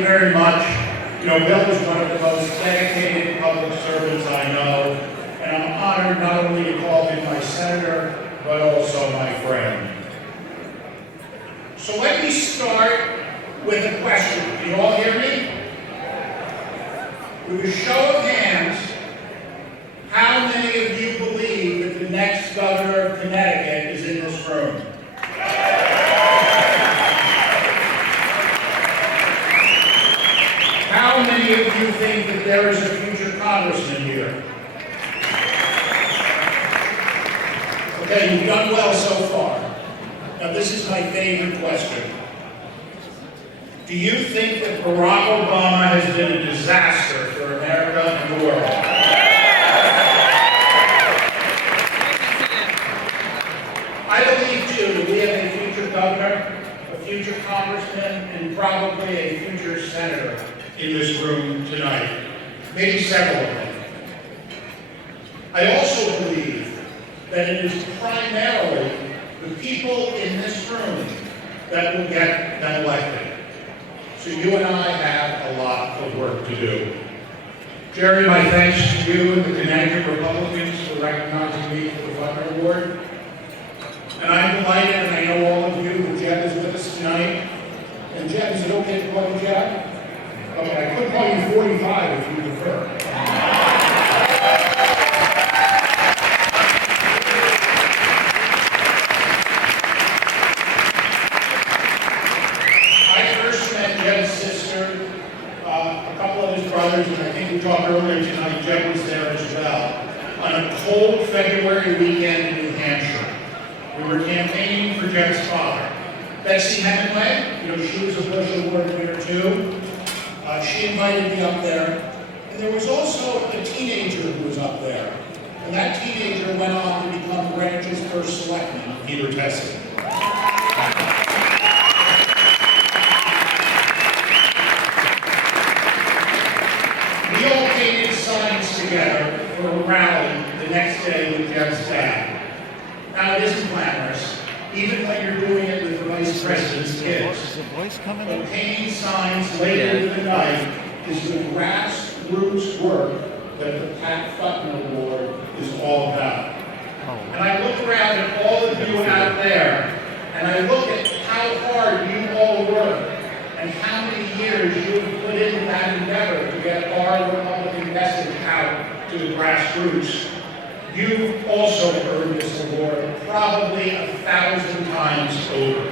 you very much. You know, Bill is one of the most dedicated public servants I know, and I'm honored not only to call him my senator, but also my friend. So let me start with a question. Can you all hear me? With a show of hands, how many of you believe that the next governor of Connecticut is in this room? How many of you think that there is a future congressman here? Okay, you've done well so far. Now this is my favorite question. Do you think that Barack Obama has been a disaster for America and the world? I believe too that we have a future governor, a future congressman, and probably a future senator in this room tonight. Maybe several of them. I also believe that it is primarily the people in this room that will get them elected. So you and I have a lot of work to do. Jerry, my thanks to you and the Connecticut Republicans for recognizing me for the Butler Award. And I'm delighted, and I know all of you, that Jeb is with us tonight. And Jeb, is it okay to call you Jeb? Okay, I could call you 45 if you prefer. And I think we talked earlier tonight, Jeb was there as well, on a cold February weekend in New Hampshire. We were campaigning for Jeb's father. Betsy Hemingway, you know, she was a Bush Award winner too. She invited me up there. And there was also a teenager who was up there. And that teenager went on to become Greenwich's first selectman, Peter Tessin. We all painted signs together for a rally the next day with Jeb's dad. Now, it isn't glamorous, even when you're doing it with the Vice President's kids. But painting signs late into the night is the grassroots work that the Pat Futner Award is all about. And I look around at all of you out there, and I look at how hard you all work, and how many years you have put into that endeavor to get our Republican message out to the grassroots. You've also earned this award probably 1,000 times over.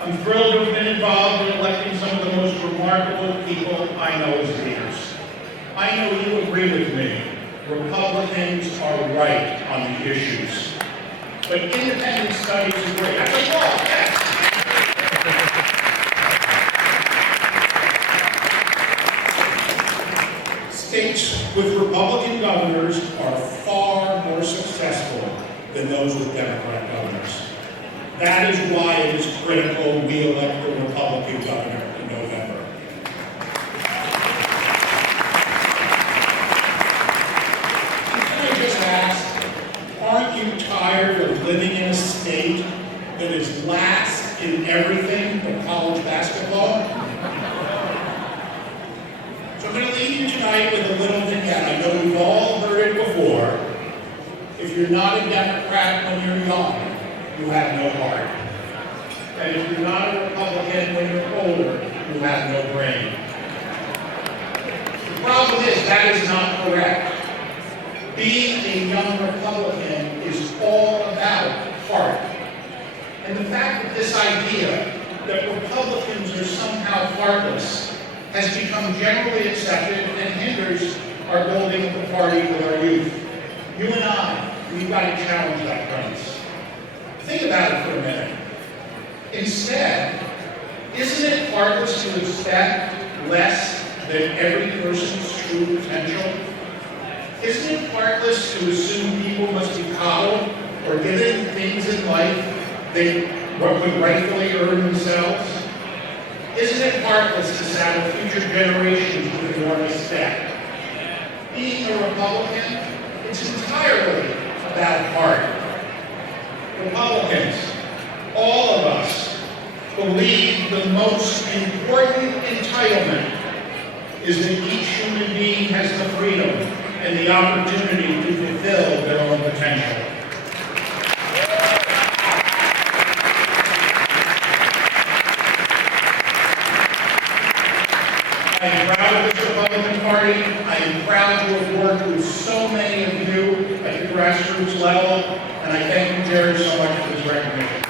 I'm thrilled to have been involved in electing some of the most remarkable people I know as leaders. I know you agree with me. Republicans are right on the issues. But independent studies agree. That's a law, yes. States with Republican governors are far more successful than those with Democrat governors. That is why it is critical we elect a Republican governor in November. Can I just ask, aren't you tired of living in a state that is last in everything but college basketball? So I'm going to leave you tonight with a little vignette. I know we've all heard it before. If you're not a Democrat when you're young, you have no heart. And if you're not a Republican when you're older, you have no brain. The problem is that is not correct. Being a young Republican is all about heart. And the fact that this idea that Republicans are somehow heartless has become generally accepted and hinders our building of the party with our youth. You and I, we've got to challenge that premise. Think about it for a minute. Instead, isn't it heartless to expect less than every person's true potential? Isn't it heartless to assume people must be coddled or given things in life they would rightfully earn themselves? Isn't it heartless to saddle future generations with enormous debt? Being a Republican, it's entirely about heart. Republicans, all of us, believe the most important entitlement is that each human being has the freedom and the opportunity to fulfill their own potential. I am proud of this Republican Party. I am proud to have worked with so many of you at the grassroots level, and I thank you, Jerry, so much for this recognition.